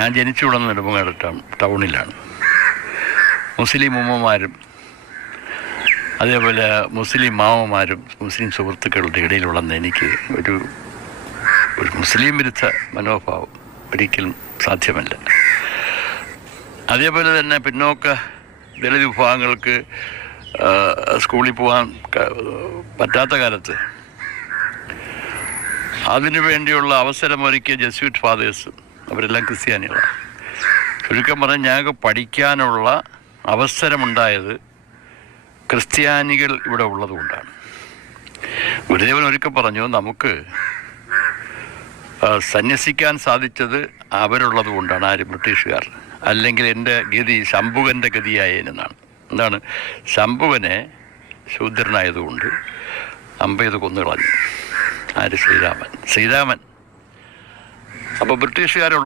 ഞാൻ ജനിച്ചു വളർന്ന നെടുമങ്ങാട് ടൗണിലാണ്. മുസ്ലിം ഉമ്മമാരും അതേപോലെ മുസ്ലിം മാമമാരും മുസ്ലിം സുഹൃത്തുക്കളുടെ ഇടയിലുള്ളന്ന് എനിക്ക് ഒരു മുസ്ലിം വിരുദ്ധ മനോഭാവം ഒരിക്കലും സാധ്യമല്ല. അതേപോലെ തന്നെ പിന്നോക്ക ദളിത് വിഭാഗങ്ങൾക്ക് സ്കൂളിൽ പോകാൻ പറ്റാത്ത കാലത്ത് അതിനു വേണ്ടിയുള്ള അവസരമൊരുക്കിയ ജസ്യൂട്ട് ഫാദേഴ്സ് അവരെല്ലാം ക്രിസ്ത്യാനികളാണ്. ചുരുക്കം പറഞ്ഞാൽ ഞങ്ങൾക്ക് പഠിക്കാനുള്ള അവസരമുണ്ടായത് ക്രിസ്ത്യാനികൾ ഇവിടെ ഉള്ളതുകൊണ്ടാണ്. ഗുരുദേവൻ ഒരിക്കൽ പറഞ്ഞു, നമുക്ക് സന്യസിക്കാൻ സാധിച്ചത് അവരുള്ളത് കൊണ്ടാണ്. ആര്? ബ്രിട്ടീഷുകാർ. അല്ലെങ്കിൽ എൻ്റെ ഗതി ശംഭുകൻ്റെ ഗതിയായേനെന്നാണ്. എന്താണ്? ശംഭുകനെ ശൂദ്രനായതുകൊണ്ട് അമ്പെയ്ത് കൊന്നുകളഞ്ഞു. ആര്? ശ്രീരാമൻ. അപ്പോൾ ബ്രിട്ടീഷുകാരുള്ള